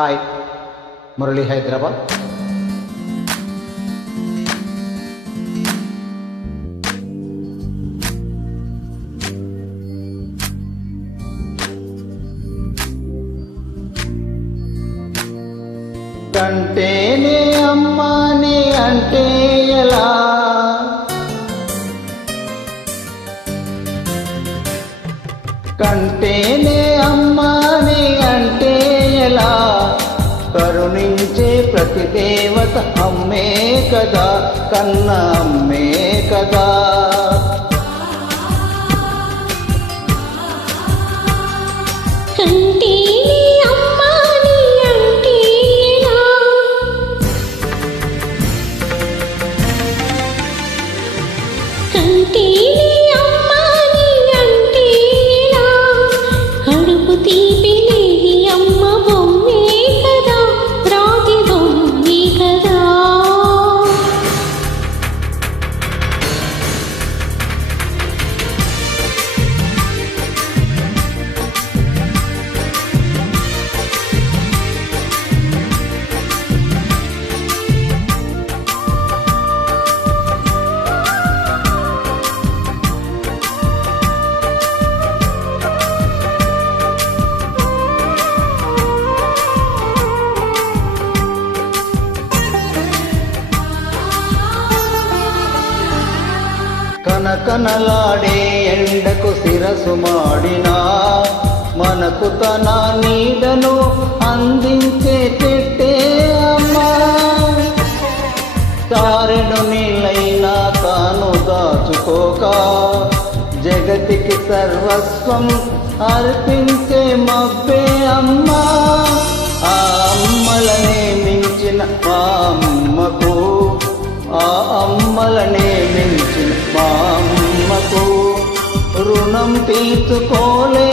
Hi Murali Hyderabad. కంటేనే అమ్మాని అంటే ఎలా? కంటేనే దేవత అమ్మే కదా కన్న అమ్మే కదా. కంటేనే కనకనలాడే ఎండకు శిరసు మాడినా మనకు తన నీడను అందించే చెట్టే అమ్మా. తారెడు నీళ్ళైనా తాను దాచుకోక జగతికి సర్వస్వం అర్పించే మబ్బే అమ్మా. ఆ అమ్మలనే మించిన మా అమ్మకు ఆ అమ్మలనే తీర్చుకోలే